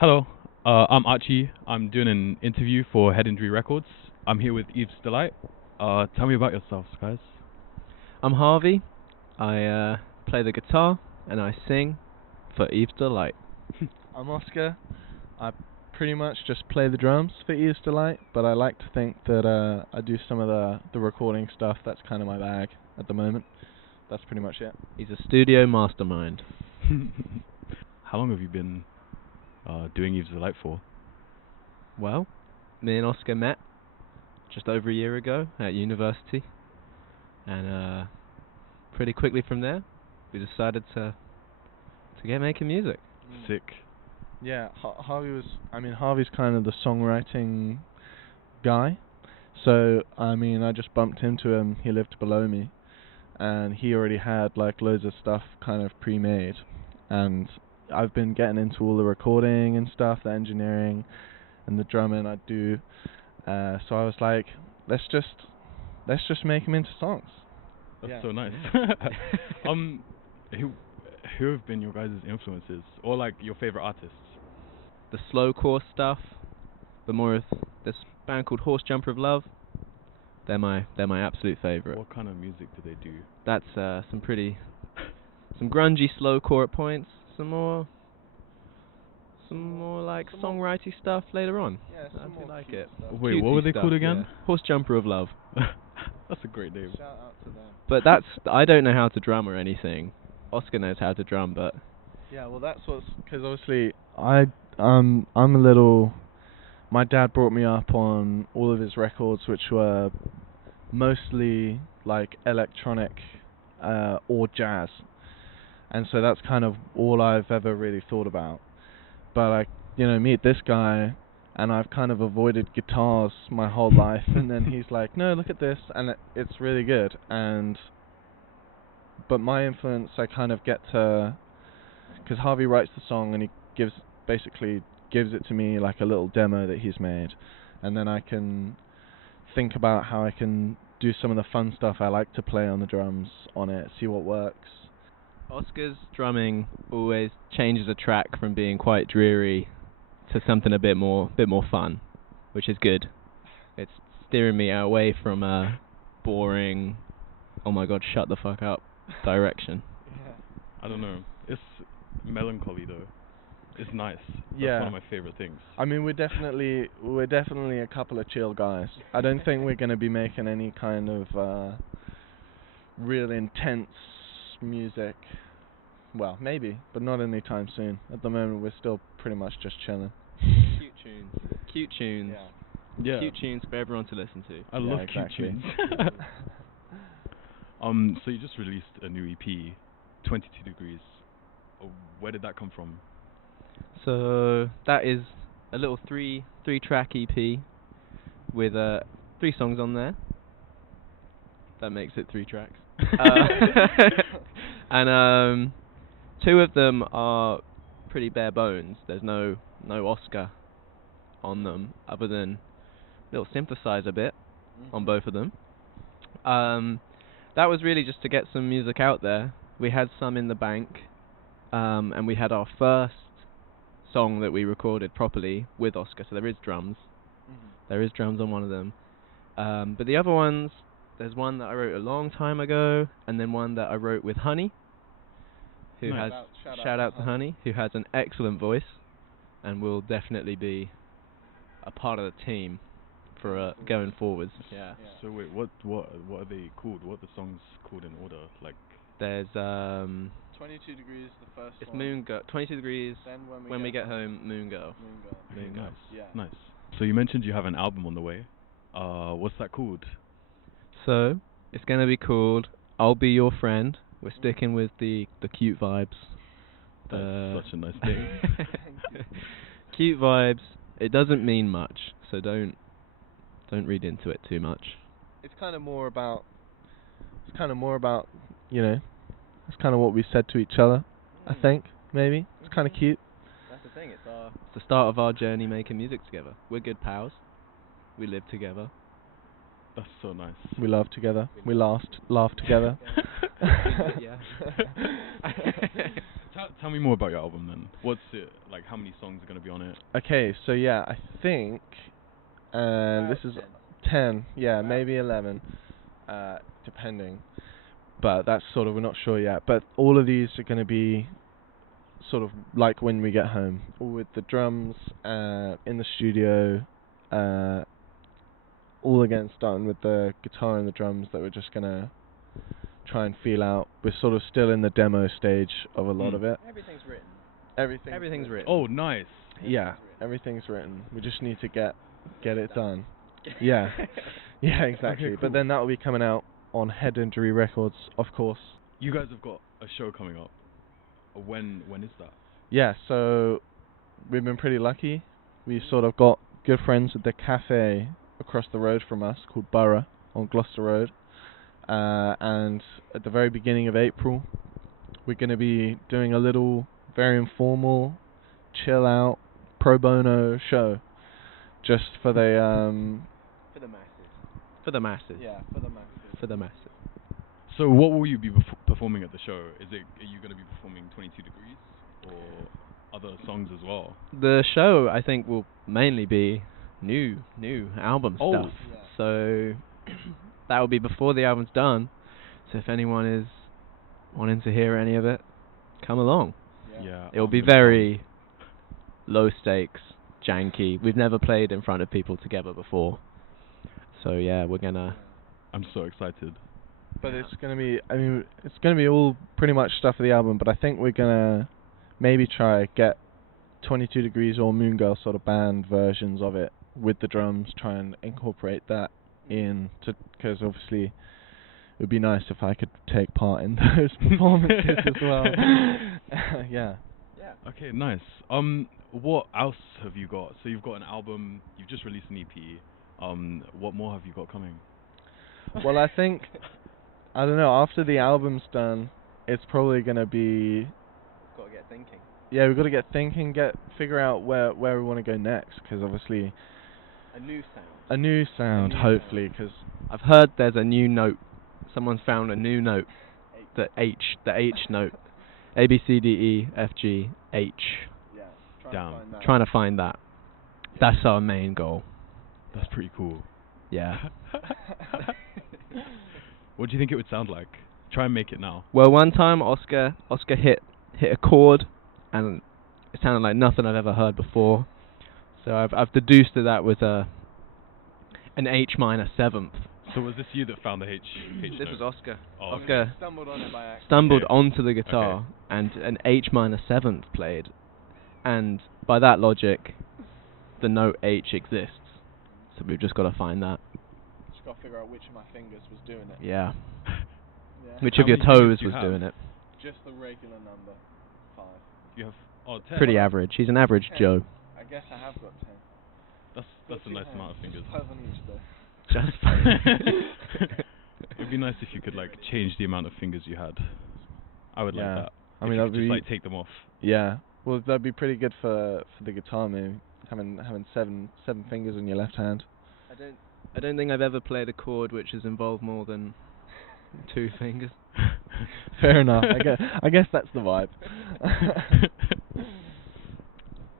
Hello, I'm Archie. I'm doing an interview for Head Injury Records. I'm here with Eve's Delight. Tell me about yourselves, guys. I'm Harvey. I play the guitar and I sing for Eve's Delight. I'm Oscar. I pretty much just play the drums for Eve's Delight, but I like to think that I do some of the recording stuff. That's kind of my bag at the moment. That's pretty much it. He's a studio mastermind. How long have you been doing Eve's Delight for? Well, me and Oscar met just over a year ago at university, and pretty quickly from there, we decided to get making music. Sick. Yeah, Harvey's kind of the songwriting guy. So, I just bumped into him. He lived below me, and he already had like loads of stuff kind of pre-made, and I've been getting into all the recording and stuff, the engineering and the drumming I do. So I was like, let's just make them into songs. That's so nice. Who have been your guys' influences, or like your favorite artists? The slowcore stuff, the more of this band called Horse Jumper of Love. They're my absolute favorite. What kind of music do they do? That's some grungy slowcore at points. Some more like songwriting stuff later on. Yeah, I do like cute it. stuff. Wait, what were they Cutesy called stuff, again? yeah. Horse Jumper of Love. That's a great name. Shout out to them. But I don't know how to drum or anything. Oscar knows how to drum, but Yeah, well, that's because obviously I'm a little. My dad brought me up on all of his records, which were mostly like electronic or jazz, and so that's kind of all I've ever really thought about. But I, meet this guy, and I've kind of avoided guitars my whole life, and then he's like, "No, look at this," and it's really good. But my influence, I kind of get to, because Harvey writes the song and he basically gives it to me like a little demo that he's made, and then I can think about how I can do some of the fun stuff I like to play on the drums on it, see what works. Oscar's drumming always changes a track from being quite dreary to something a bit more fun, which is good. It's steering me away from a boring, oh my god, shut the fuck up direction. Yeah. I don't know. It's melancholy though. It's nice. That's Yeah. one of my favorite things. I mean, we're definitely a couple of chill guys. I don't think we're going to be making any kind of real intense music. Well, maybe, but not anytime soon. At the moment, we're still pretty much just chilling. Cute tunes. Yeah. Cute tunes for everyone to listen to. I love exactly. cute tunes. So you just released a new EP, 22 Degrees. Where did that come from? So that is a little three-track EP with 3 songs on there. That makes it 3 tracks. And 2 of them are pretty bare bones. There's no Oscar on them, other than a little synthesizer bit on both of them. That was really just to get some music out there. We had some in the bank, and we had our first song that we recorded properly with Oscar, so there is drums. There is drums on one of them. But the other ones, there's one that I wrote a long time ago, and then one that I wrote with Honey, who Nice. has shout out to Honey, who has an excellent voice, and will definitely be a part of the team for going forwards. Yeah. So wait, what are they called? What are the songs called in order? Like There's 22 Degrees, the first it's one. Moon Girl, 22 Degrees. Then when we get home, Moon Girl. Moon nice. Yeah. Nice. So you mentioned you have an album on the way. What's that called? So it's gonna be called I'll Be Your Friend. We're sticking with the cute vibes. That's such a nice name. Cute vibes. It doesn't mean much, so don't read into it too much. It's kind of more about, it's kind of what we said to each other, I think, maybe. It's kind of cute. That's the thing, it's the start of our journey making music together. We're good pals. We live together. That's so nice. We love together. We laugh together. Yeah. Tell me more about your album then. What's it like? How many songs are gonna be on it? Okay, so yeah, I think, and this is 10, yeah, maybe 11, depending. But that's sort of, we're not sure yet. But all of these are going to be sort of like when we get home, all with the drums in the studio, all again starting with the guitar and the drums that we're just going to try and feel out. We're sort of still in the demo stage of a lot of it. Everything's written. Everything's written. Oh, nice. Yeah, everything's written. We just need to get it done. Yeah, yeah, exactly. Okay, But cool. then that will be coming out on Head Injury Records, of course. You guys have got a show coming up. When is that? Yeah, so we've been pretty lucky. We've sort of got good friends at the cafe across the road from us called Borough on Gloucester Road. And at the very beginning of April, we're going to be doing a little very informal, chill out, pro bono show. Just for the For the masses. yeah, for the masses. For the masses. So what will you be performing at the show? Are you going to be performing 22 Degrees or other songs as well? The show, I think, will mainly be new album stuff. Yeah. So that will be before the album's done. So if anyone is wanting to hear any of it, come along. Yeah. It will be I'm gonna very low stakes, janky. We've never played in front of people together before. So yeah, we're gonna... I'm so excited. But it's gonna be, I mean, it's gonna be all pretty much stuff of the album. But I think we're gonna maybe try get 22 Degrees or Moon Girl sort of band versions of it with the drums. Try and incorporate that in, because obviously it would be nice if I could take part in those performances as well. Yeah. Okay, nice. What else have you got? So you've got an album. You've just released an EP. What more have you got coming? Well, I think, I don't know, after the album's done, it's probably going to be... Got to get thinking. Yeah, we've got to get thinking, figure out where we want to go next, because obviously... A new sound. A new sound, hopefully, because... I've heard there's a new note. Someone's found a new note. The H note. A, B, C, D, E, F, G, H. Yeah, Damn. Trying to find that. That's our main goal. That's pretty cool. Yeah. What do you think it would sound like? Try and make it now. Well, one time Oscar hit a chord, and it sounded like nothing I've ever heard before. So I've deduced that with an H minor seventh. So was this you that found the H This note? was Oscar. Oh, okay. Oscar Stumbled on it by accident. stumbled Okay. onto the guitar, and an H minor seventh played, and by that logic, the note H exists. So we've just got to find that. Just got to figure out which of my fingers was doing it. Yeah. Yeah. Which How of your many fingers toes do you was have? doing it? Just the regular number, 5. You have 10. Pretty average. He's an average 10. Joe. I guess I have got 10. That's a nice amount of fingers. 5 on each though. Just. It'd be nice if you could like change the amount of fingers you had. I would like Yeah. that. I If mean, you that'd could just be... like take them off. Yeah. Well, that'd be pretty good for the guitar, maybe. Having 7 fingers on your left hand. I don't think I've ever played a chord which has involved more than 2 fingers. Fair enough. I guess that's the vibe.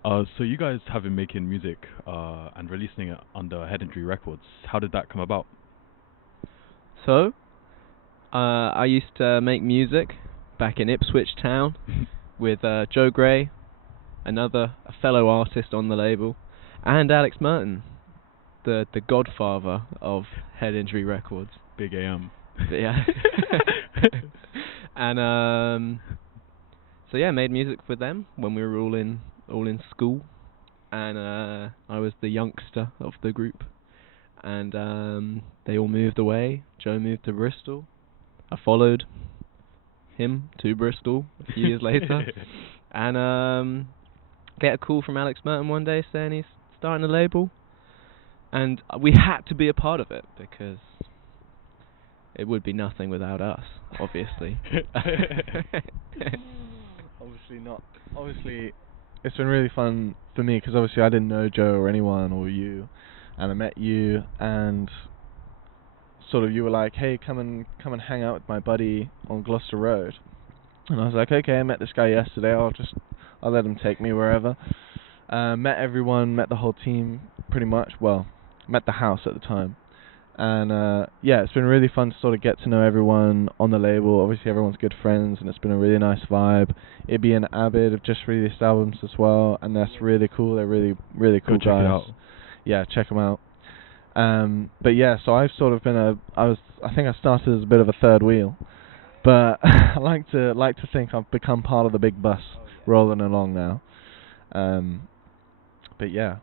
So you guys have been making music and releasing it under Head Injury Records. How did that come about? So, I used to make music back in Ipswich Town with Joe Gray, a fellow artist on the label, and Alex Merton, the godfather of Head Injury Records. Big AM. Yeah. And so yeah, made music with them when we were all in school, and I was the youngster of the group, and they all moved away. Joe moved to Bristol. I followed him to Bristol a few years later, and get a call from Alex Merton one day saying he's starting a label, and we had to be a part of it because it would be nothing without us, obviously. Obviously not. Obviously, it's been really fun for me because obviously I didn't know Joe or anyone or you, and I met you, and sort of you were like, hey, come and hang out with my buddy on Gloucester Road, And I was like, okay, I met this guy yesterday. I'll let him take me wherever. Met everyone, met the whole team, pretty much. Well, met the house at the time. And yeah, it's been really fun to sort of get to know everyone on the label. Obviously, everyone's good friends, and it's been a really nice vibe. Ibby and Abid have just released albums as well, and that's really cool. They're really, really cool Go check it guys. out. Yeah, check them out. But yeah, so I've sort of been I think I started as a bit of a third wheel, but I like to think I've become part of the big bus rolling along now. But yeah.